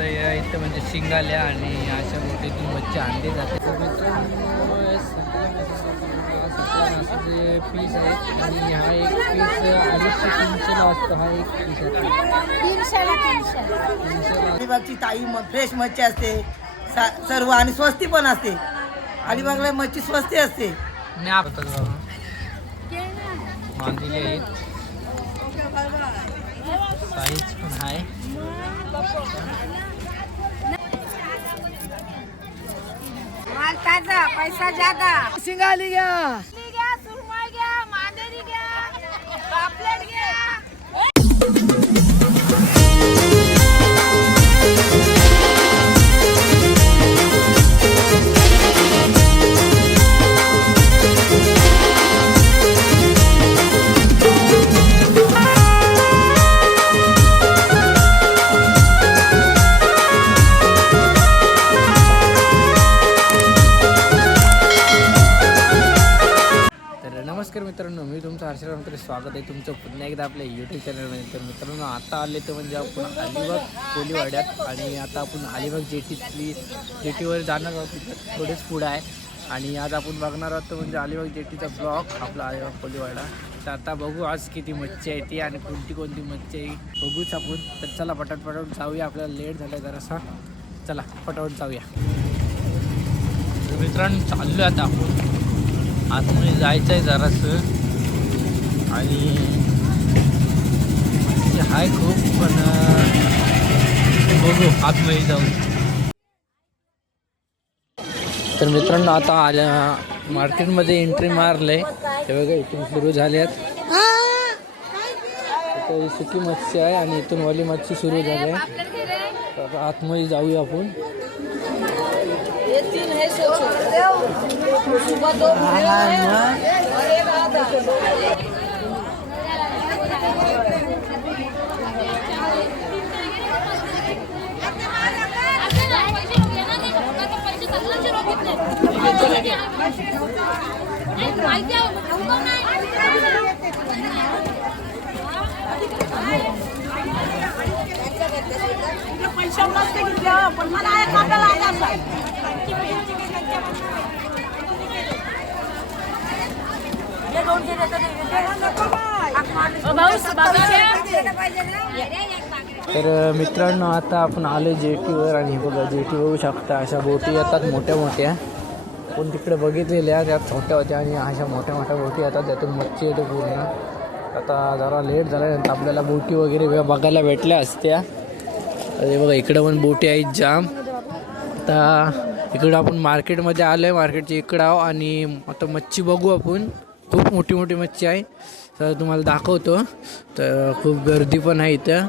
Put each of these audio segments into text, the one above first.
आता या इथं म्हणजे शिंगाल्या आणि अशा बोटीतून मच्छी आणली जाते. तर मित्रांनो जे पीस आहे आणि हा एक पीस 250-300ला असतो. हा एक पीस आहे 300ला. अलिबागची ताई फ्रेश मच्छी असते सर्व आणि स्वस्ती पण असते. अलिबागला मच्छी स्वस्ती असते. नाही आपण मांदिले आहेत, साईज पण आहे. माल ताजा, पैसा ज्यादा. शिंगाली घ्या, सुरमई घ्या, मांदेली घ्या, पापलेट घ्या. नमस्कार मित्रांनो, मी तुमचं हर्षराव. स्वागत आहे तुमचं पुन्हा एकदा आपल्या यूट्यूब चॅनलमध्ये. तर मित्रांनो आता आले तर म्हणजे आपण अलिबाग कोलीवाड्यात आणि आता आपण अलिबाग जेटीवर जाणार आहोत. तिथं थोडेच पुढं आहे आणि आज आपण बघणार आहोत म्हणजे अलिबाग जेटीचा ब्लॉग आपला अलिबाग कोलीवाडा. तर आता बघू आज किती मच्छी आहे ती आणि कोणती मच्छी आहे बघूच आपण. तर चला पटापट जाऊया, आपल्याला लेट झाला आहे जरासा. चला पटापट जाऊया. मित्रांनो चाललो आता आपण आतमध्ये जायचं आहे जरासं आणि हाय खूप पण बघू आतमध्ये जाऊन. तर मित्रांनो आता मार्केटमध्ये एंट्री मारलंय. हे बघा इथून सुरू झाल्यात. इथं सुकी मच्छी आहे आणि इथून वाली मच्छी सुरू झाली आहे. तर आतमध्ये जाऊया आपण. तर मित्रांनो आता आपण आलो जेटीवर आणि बघा जेटी बघू शकता. अशा बोटी येतात मोठ्या मोठ्या. पण तिकडे बघितलेल्या त्या छोट्या होत्या आणि अशा मोठ्या बोटी येतात, त्यातून मच्छी येते पूर्ण. आता जरा लेट झाल्यानंतर आपल्याला बोटी वगैरे बघायला भेटल्या असत्या. अरे बघा इकडं पण बोटी आहेत जाम. आता इकडं आपण मार्केटमध्ये आलो आहे, मार्केटच्या इकडं आहो आणि आता मच्छी बघू आपण. खूप मोठी मच्छी आहे तर तुम्हाला दाखवतो. तर खूप गर्दी पण आहे इथं.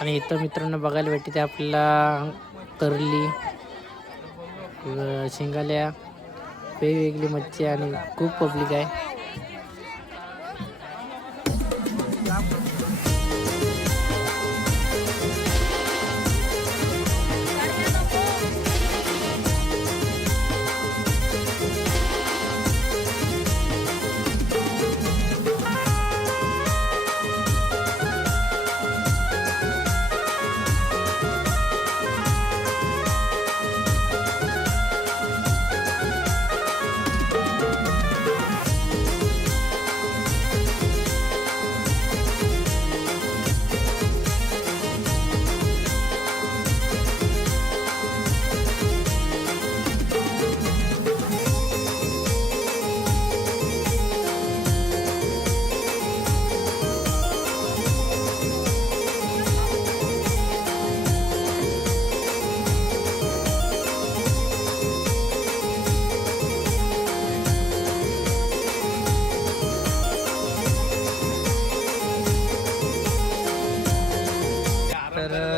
आणि इथं मित्रांनो बघायला भेटते आपल्याला करली, शिंगाल्या, वेगवेगळी मच्छी आणि खूप पब्लिक आहे.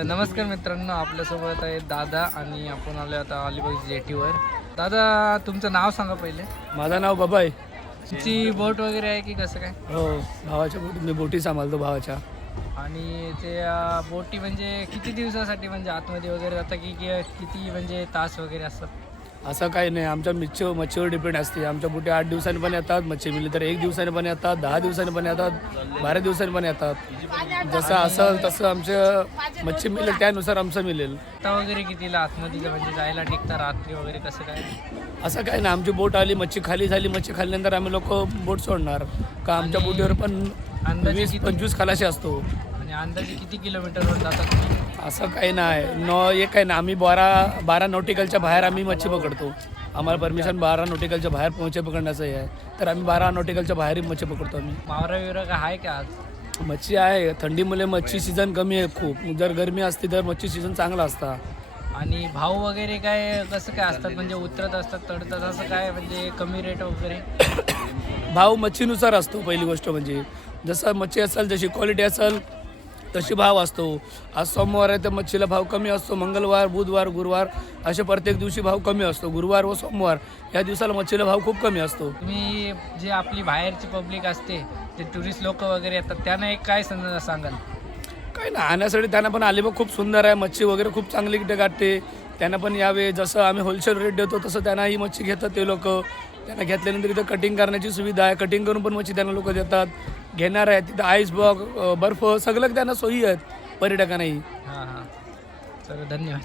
नमस्कार मित्रांनो, आपल्यासोबत आहे दादा आणि आपण आलो आता अलिबाग जेटीवर. दादा तुमचं नाव सांगा पहिले. माझं नाव बाबा आहे. तुमची बोट वगैरे आहे की कसं काय? हो, भावाच्या बोटी, मी बोटी सांभाळतो भावाच्या. आणि ते बोटी म्हणजे किती दिवसासाठी म्हणजे आतमध्ये वगैरे जातात की किती म्हणजे तास वगैरे असतात? असं काही नाही, आमच्या मच्छीवर डिपेंड असते. आमच्या बोटी 8 दिवसांनी पण येतात, मच्छी मिळली तर 1 दिवसाने पण येतात, 10 दिवसांनी पण येतात, 12 दिवसांनी पण येतात. जसं असेल तसं आमचं मच्छी मिळेल त्यानुसार आमचं मिळेल. आता वगैरे कितीला आतमध्ये म्हणजे जायला टिकता रात्री वगैरे कसं काय? असं काही नाही, आमची बोट आली, मच्छी खाली झाली, मच्छी खाल्ल्यानंतर आम्ही लोक बोट सोडणार का. आमच्या बोटीवर पण अंदाजे 20-25 खलाशी असतो. आणि अंदाजे किती किलोमीटरवर जातात तुम्ही? असं काही नाही, एक काही नाही, आम्ही 12 नॉटिकलच्या बाहेर आम्ही मच्छी पकडतो. आम्हाला परमिशन 12 नॉटिकलच्या बाहेर मच्छी पकडण्याचं आहे, तर आम्ही 12 नॉटिकलच्या बाहेर मच्छी पकडतो आम्ही. मावरा विवरा का आहे का आज? मच्छी आहे, थंडीमुळे मच्छी सीझन कमी आहे खूप. जर गरमी असती तर मच्छी सीझन चांगला असता. आणि भाव वगैरे काय कसं काय असतात, म्हणजे उतरत असतात तडतात असं काय, म्हणजे कमी रेट वगैरे? भाव मच्छीनुसार असतो. पहिली गोष्ट म्हणजे जसं मच्छी असेल, जशी क्वालिटी असेल तशी भाव असतो. आज सोमवार आहे तर मच्छीला भाव कमी असतो. मंगळवार, बुधवार, गुरुवार असे प्रत्येक दिवशी भाव कमी असतो. गुरुवार व सोमवार या दिवसाला मच्छीला भाव खूप कमी असतो. तुम्ही जे आपली बाहेरची पब्लिक असते, जे टुरिस्ट लोक वगैरे येतात, त्यांना एक काय सांगाल? काही ना, आणण्यासाठी त्यांना पण अलिबाग खूप सुंदर आहे, मच्छी वगैरे खूप चांगली गाठते. त्यांना पण यावे, जसं आम्ही होलसेल रेट देतो तसं त्यांना ही मच्छी घेतात ते लोक. त्यांना घेतल्यानंतर इथं कटिंग करण्याची सुविधा आहे, कटिंग करून पण मच्छी त्यांना लोक देतात. घेणार आहे तिथं आईस बॉग, बर्फ सगळं त्यांना सोयी आहेत पर्यटकांनाही. हां हां, चला धन्यवाद.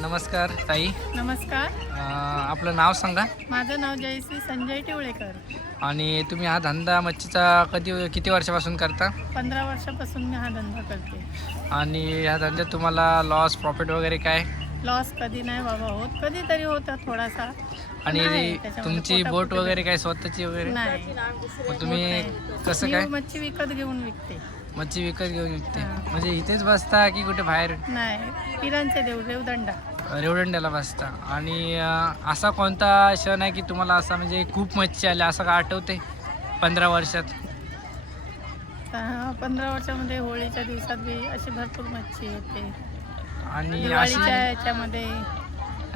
नमस्कार ताई. नमस्कार, आपलं नाव सांगा. माझं नाव जयश्री संजय टिवळेकर. आणि तुम्ही हा धंदा मच्छीचा किती वर्षापासून करता? 15 वर्षापासून मी हा धंदा करते. आणि या धंद्यात तुम्हाला लॉस प्रॉफिट वगैरे काय? लॉस कधी नाही बाबा होत, कधीतरी होता थोडासा. आणि नाही, त्याच्यामध्ये तुमची पोटापोटी बोट वगैरे काय स्वतःची वगैरे? नाही. मग तुम्ही कसं मी काय मच्छी विकत घेऊन विकते. मच्छी विकत घेऊन विकते? हां. म्हणजे इथेच बसता की कुठे बाहेर? नाही, पिरांचे देव रेवदंडा. रेवदंड्याला बसता. आणि असा कोणता क्षण आहे की तुम्हाला असा म्हणजे खूप मच्छी आली असं का आठवते 15 वर्षात? 15 वर्षामध्ये होळीच्या दिवसात बी अशी भरपूर मच्छी येते. आणि दिवाळीच्या याच्यामध्ये,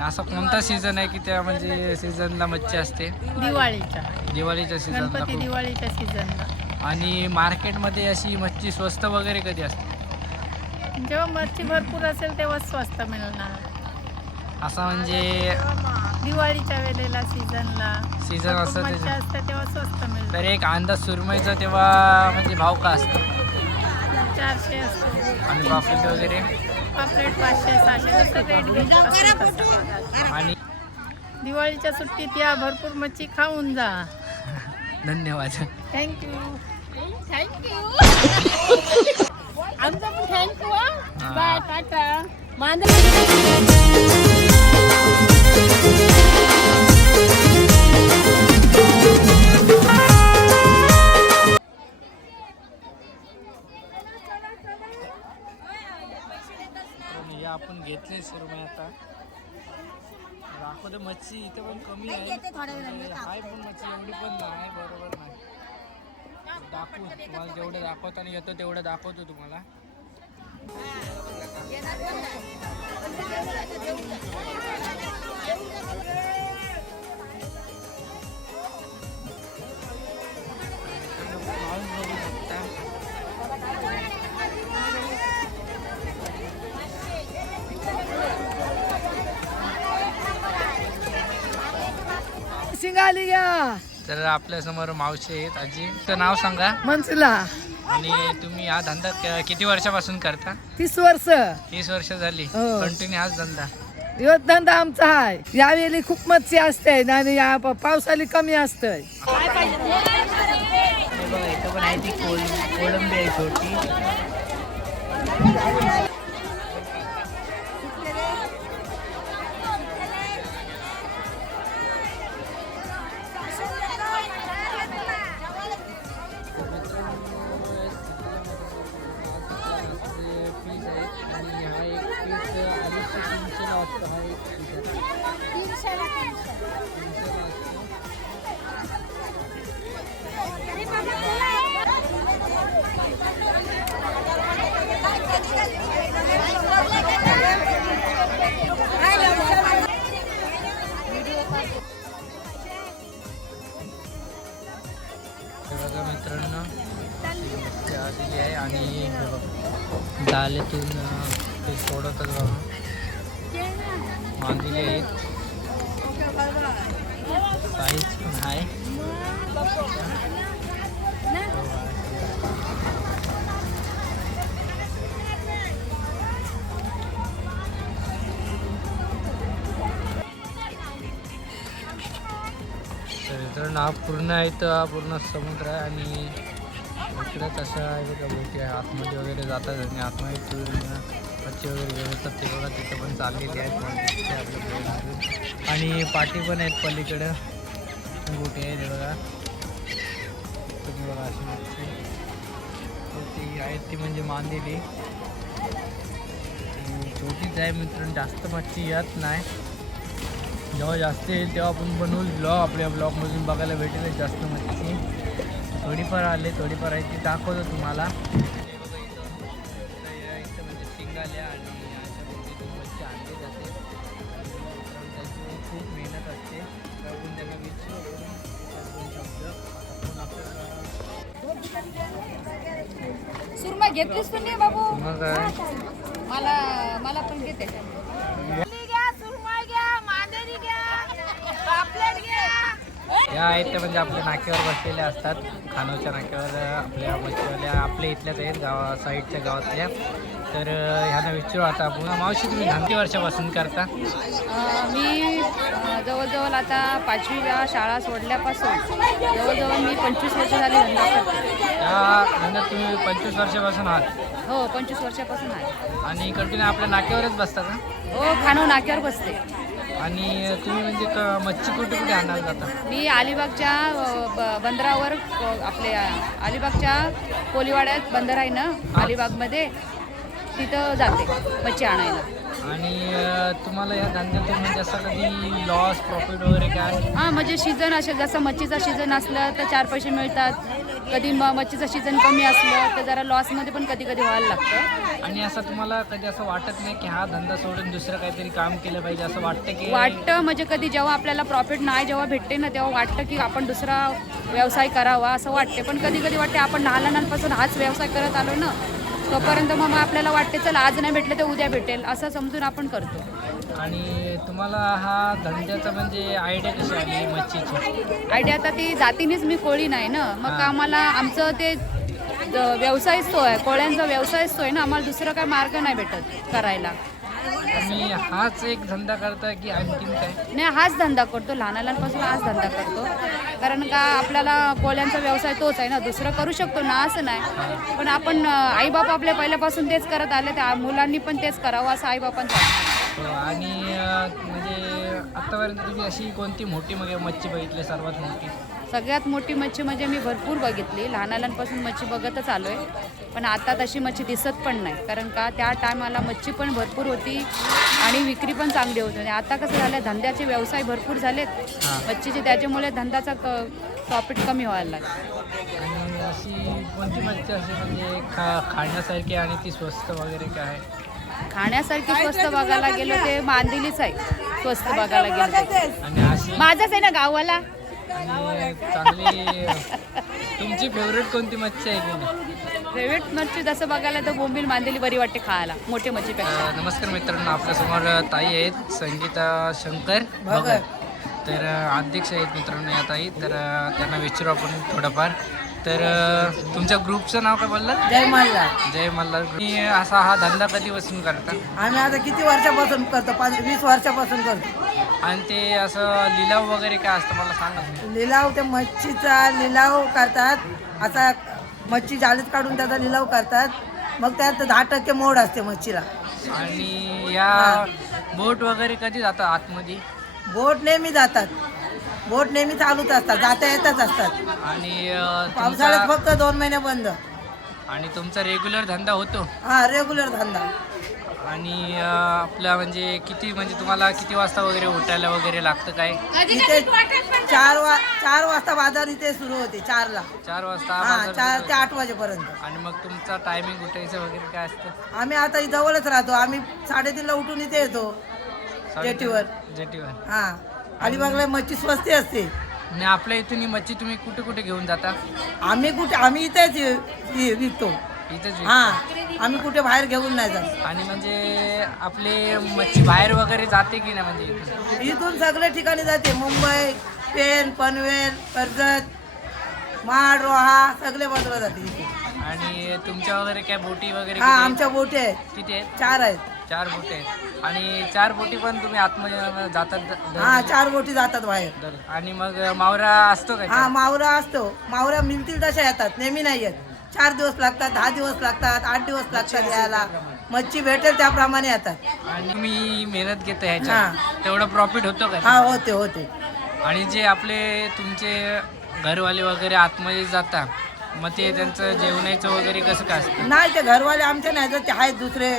असा कोणता सीझन आहे की त्या म्हणजे सीझनला मच्छी असते? दिवाळीच्या सीझनला गणपती दिवाळीच्या सीझनला. आणि मार्केटमध्ये अशी मच्छी स्वस्त वगैरे कधी असते? जेव्हा मच्छी भरपूर असेल तेव्हा स्वस्त मिळणार. असं म्हणजे दिवाळीच्या वेळेला सीझनला सीझन असतं मच्छी त्याचं. असते तेव्हा स्वस्त मिळतं. तर एक अंदाज सुरमईचा तेव्हा म्हणजे भाव का असतो? 400 असतो. आणि पापलेट वगैरे? पापलेट 500-600 जसं रेट घेऊन. आणि दिवाळीच्या सुट्टीत या, भरपूर मच्छी खाऊन जा. धन्यवाद. थँक्यू. आमचा पण थँक्यू. बाय, टाटा. हे आपण घेतले सुरमई आता दाखवते. मच्छी इथे पण कमी आहे, आहे पण मच्छी एवढी पण नाही, बरोबर नाही. दाखवू तुम्हाला, जेवढं दाखवताना येतो तेवढं दाखवतो तुम्हाला. तर आपल्यासमोर मावशी आहेत. आजी तुमचं नाव सांगा. मंचला आणि तुम्ही हा धंदा किती वर्षापासून करता? 30 वर्ष 30 वर्ष झाली हो. कंटिन्यू हाच धंदा. ह्योच धंदा आमचा आहे. यावेळी खूप मच्छी असते आणि या पावसाळी कमी असते. हे बघा इथं पण आहे ती कोळंबी आहे छोटी. बघा मित्रांनो मच्छी आलेली आहे आणि डालेतून ते सोडवतात बघा. बांधलेली आहेत. साईज पण आहे. तर मित्रांनो हा पूर्ण आहे तर हा पूर्ण समुद्र आहे आणि इकडंच असं आहे बघा बोटी आहे. आतमध्ये वगैरे जातात आणि आतमध्ये पूर्ण मच्छी वगैरे घेऊन येतात ते बघा तिथं पण चाललेली आहेत आपल्या बोटीमधून. आणि पाटी पण आहेत पलीकडं बोटी आहेत बघा. तुम्ही बघा अशी मच्छी ती आहेत ती म्हणजे मांदेली छोटीच आहे मित्रांनो. जास्त मच्छी येत नाही. जेव्हा जास्त येईल तेव्हा आपण बनवून ब्लॉग आपल्या ब्लॉगमधून बघायला भेटेल जास्त मच्छी. थोडीफार आले थोडीफार आहे ती दाखवतो तुम्हाला. इथं म्हणजे शिंगाल्या आणि अशा बोटीतून मच्छी आणली जाते. त्याची खूप मेहनत असते. आपण त्यांना विचारून सुरमा घेतलीस पण नाही बाबू. मग मला पण घेते. घ्या सुरमा घ्या, मांदेली घ्या, पापलेट घ्या. या आहेत ते म्हणजे आपल्या नाक्यावर बसलेले असतात. खानोच्या नाक्यावर आपल्या मच्छीवाल्या आपल्या इथल्याच आहेत साईडच्या गावातल्या. तर ह्यांना विचारू आता आपण. मावशी तुम्ही किती वर्षापासून करता? मी जवळजवळ आता 5वीला शाळा सोडल्यापासून जवळजवळ मी 25 वर्ष झाली धंदा करते. त्या धंद्यात तुम्ही 25 वर्षापासून आहात? हो 25 वर्षापासून आहे. आणि कंटिन्यू आपल्या नाक्यावरच बसता का? हो खानो नाक्यावर बसते. आणि तुम्ही म्हणजे मच्छी कुठे कुठे आणायला जाता? मी अलिबागच्या बंदरावर आपल्या अलिबागच्या कोलीवाड्यात बंदर आहे ना अलिबागमध्ये तिथं जाते मच्छी आणायला. आणि तुम्हाला या धंद्यातून म्हणजे असं कधी लॉस प्रॉफिट वगैरे काय? हां म्हणजे सीझन असे जसं मच्छीचा सीझन असलं तर 4 पैसे मिळतात. कधी मच्छीचं सीझन कमी असलं तर जरा लॉसमध्ये पण कधी कधी व्हायला लागतं. आणि असं तुम्हाला कधी असं वाटत नाही की हा धंदा सोडून दुसरं काहीतरी काम केलं पाहिजे असं वाटतं की? वाटतं म्हणजे कधी जेव्हा आपल्याला प्रॉफिट नाही जेव्हा भेटते ना तेव्हा वाटतं की आपण दुसरा व्यवसाय करावा असं वाटते. पण कधी कधी वाटते आपण लहानांपासून हाच व्यवसाय करत आलो ना तोपर्यंत मग आपल्याला वाटते चल आज नाही भेटलं तर उद्या भेटेल असं समजून आपण करतो. आणि तुम्हाला हा धंद्याचा म्हणजे आयडिया कशी आली मच्छीची? आयडिया आता ती जातीनेच मी कोळी नाही ना मग आम्हाला आमचं ते व्यवसायच तो आहे कोळ्यांचा व्यवसायच तो आहे ना आम्हाला दुसरा काय मार्ग नाही भेटत करायला. आणि हाच एक धंदा करता की आणखीन काय? नाही हाच धंदा करतो लहानांपासून हाच धंदा करतो. कारण का आपल्याला कोळ्यांचा व्यवसाय तोच आहे ना दुसरं करू शकतो ना असं नाही. पण आपण आईबाप आपल्या पहिल्यापासून तेच करत आले त्या मुलांनी पण तेच करावं असं आईबापांचं. आणि म्हणजे आतापर्यंत तुम्ही अशी कोणती मोठी मच्छी बघितली सर्वात मोठी? सगळ्यात मोठी मच्छी म्हणजे मी भरपूर बघितली लहानांपासून मच्छी बघतच आलो आहे. पण आता तशी मच्छी दिसत पण नाही कारण का त्या टायमाला मच्छी पण भरपूर होती आणि विक्री पण चांगली होती. आणि आता कसं झालं धंद्याचे व्यवसाय भरपूर झालेत मच्छीचे त्याच्यामुळे धंद्याचा प्रॉफिट कमी व्हायला लागला. आणि अशी कोणती मच्छी अशी म्हणजे खाण्यासारखी आणि ती स्वस्त वगैरे काय? खाण्यासारखी स्वस्त बघायला गेलो ते मांदेलीच आहे स्वस्त बघायला गेलो. आणि अशी माझंच आहे ना गावाला. आणि चांगली तुमची फेवरेट कोणती मच्छी आहे की नाही? फेवरेट मच्छी जसं बघायला तर बोंबील मांदेली बरी वाटते खायला मोठे मच्छीपेक्षा. नमस्कार मित्रांनो आपल्यासमोर ताई आहेत संगीता शंकर भगत. तर अध्यक्ष आहेत मित्रांनो या ताई, तर त्यांना विचारू आपण थोडंफार. तर तुमच्या ग्रुपचं नाव काय बोललात? जय मल्हार. जय मल्हार. तुम्ही असा हा धंदा कधीपासून करता? आम्ही आता किती वर्षापासून करतो? 20 वर्षापासून करतो. आणि ते असं लिलाव वगैरे काय असतं मला सांगा. लिलाव ते मच्छीचा लिलाव करतात. असा मच्छी जाळीत काढून त्याचा लिलाव करतात. मग त्यात 10% मोड असते मच्छीला. आणि या बोट वगैरे कधी जातात आतमध्ये? बोट नेहमी जातात. बोट नेहमी चालूच असतात, जाता येतच असतात. आणि पावसाळ्यात फक्त 2 महिने बंद. आणि तुमचा रेग्युलर धंदा होतो? हा, रेग्युलर धंदा. आणि आपला म्हणजे किती, म्हणजे तुम्हाला किती वाजता वगैरे उठायला वगैरे लागतं काय? इथे 4 वाजता बाजार इथे सुरू होते. 4ला. 4 वाजता हा, बाजार 4 ते 8 वाजेपर्यंत. आणि मग तुमचा टायमिंग उठायचं वगैरे काय असतं? आम्ही आता जवळच राहतो. आम्ही 3:30ला उठून इथे येतो जेटीवर. जेटीवर. हा, अलिबागला मच्छी स्वस्त असते. आणि आपल्या इथून ही मच्छी तुम्ही कुठे कुठे घेऊन जाता? आम्ही इथेच विकतो. इथेच हा, आम्ही कुठे बाहेर घेऊन नाही जात. आणि म्हणजे आपले मच्छी बाहेर वगैरे जाते की नाही म्हणजे इथून? इथून सगळ्या ठिकाणी जाते. मुंबई, पेन, पनवेल, कर्जत, महाड, रोहा सगळे बाजूला जाते इथे. आणि तुमच्या वगैरे काय बोटी वगैरे हा, किती आहेत? आमच्या बोटी आहेत. किती आहेत? 4 आहेत. 4 बोटी आहेत. आणि 4 बोटी पण तुम्ही आतमध्ये जातात हा, 4 बोटी जातात बाहेर. आणि मग मावरा असतो का? हा, मावरा असतो. मावरा मिळतील तशा येतात, नेहमी नाही येत. 4 दिवस लागतात, 10 दिवस लागतात, 8 दिवस लागतात यायला. मच्छी भेटेल त्याप्रमाणे येतात. आणि तुम्ही मेहनत घेता ह्याच्या, तेवढं प्रॉफिट होतो का? हा, होते. आणि जे आपले तुमचे घरवाले वगैरे आतमध्ये जातात, मग ते त्यांचं जेवणाचं वगैरे कसं काय असतं? नाही, ते घरवाले आमचे नाही तर ते आहेत दुसरे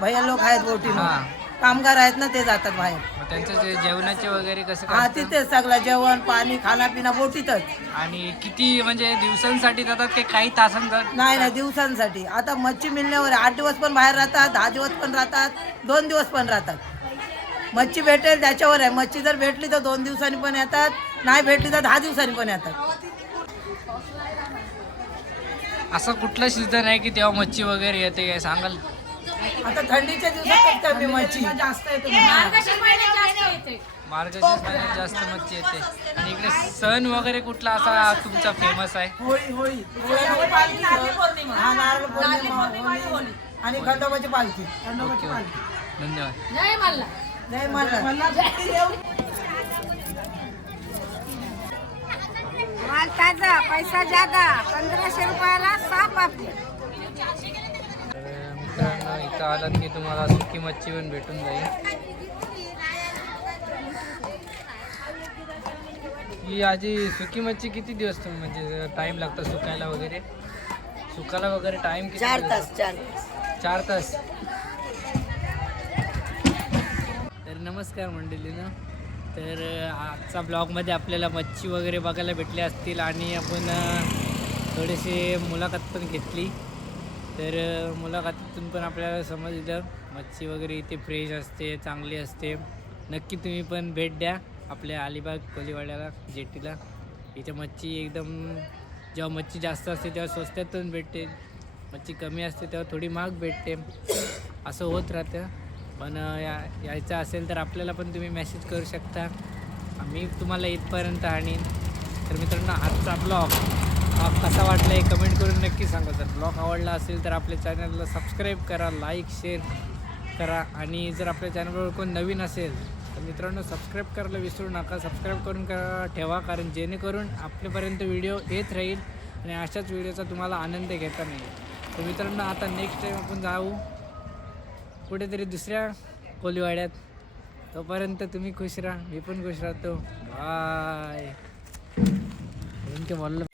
भैया लोक आहेत बोटीनं. हा. कामगार आहेत ना, ते जातात बाहेर. मग त्यांचं जे जेवणाचे वगैरे कसं हा, काय असतं? तिथेच सगळं जेवण पाणी खानापिना बोटीतच. आणि किती म्हणजे दिवसांसाठी जातात ते काही तासांसाठी? नाही, दिवसांसाठी. आता मच्छी मिळण्यावर 8 दिवस पण बाहेर राहतात, 10 दिवस पण राहतात, 2 दिवस पण राहतात. मच्छी भेटेल त्याच्यावर आहे. मच्छी जर भेटली तर 2 दिवसांनी पण येतात, नाही भेटली तर 10 दिवसांनी पण येतात. असं कुठलं सीझन आहे की तेव्हा मच्छी वगैरे येते काय सांगाल? आता थंडीच्या दिवसात कमी मच्छी जास्त येते. मार्गशीर्ष महिन्यात जास्त मच्छी येते. आणि इकडे सण वगैरे कुठला असा तुमचा फेमस आहे? होळी पालखी, हा, नारळ पौर्णिमा, होळी आणि खंडोबाची पालखी. धन्यवाद. जय मल्हार. जय मल्हार. माल ताजा, पैसा जादा. 1500 रुपयाला 6 पापडी. तर मित्रांनो, इथं आलात की तुम्हाला सुकी मच्छी पण भेटून जाईल. ही आजी सुकी मच्छी किती दिवस म्हणजे टाइम लागतो सुकायला वगैरे? सुकायला वगैरे टाइम किती? 4 तास. 4 तास. तर नमस्कार मंडळीनं. तर आजचा ब्लॉगमध्ये आपल्याला मच्छी वगैरे बघायला भेटले असतील आणि आपण थोडेसे मुलाखत पण घेतली. तर मुलाखतीतून पण आपल्याला समजलं मच्छी वगैरे इथे फ्रेश असते, चांगली असते. नक्की तुम्ही पण भेट द्या आपल्या अलिबाग कोलीवाड्याला, जेटीला. इथे मच्छी एकदम, जेव्हा मच्छी जास्त असते तेव्हा स्वस्तातून भेटते, मच्छी कमी असते तेव्हा थोडी महाग भेटते. असं होत राहतं. पण यायचं असेल तर आपल्याला पण तुम्ही मेसेज करू शकता, मी तुम्हाला इथपर्यंत आणीन. तर मित्रांनो, आजचा ब्लॉग हा कसा वाटला हे कमेंट करून नक्की सांगा. जर ब्लॉग आवडला असेल तर आपल्या चॅनलला सबस्क्राईब करा, लाईक शेअर करा. आणि जर आपल्या चॅनलवर कोण नवीन असेल तर मित्रांनो सबस्क्राईब करायला विसरू नका. सबस्क्राईब करून ठेवा, कारण जेणेकरून आपल्यापर्यंत व्हिडिओ येत राहील आणि अशाच व्हिडिओचा तुम्हाला आनंद घेता नाही. तर मित्रांनो, आता नेक्स्ट टाईम आपण जाऊ कुठेतरी दुसऱ्या कोलीवाड्यात. तोपर्यंत तुम्ही खुश राहा, मी पण खुश राहतो. बाय. बोललं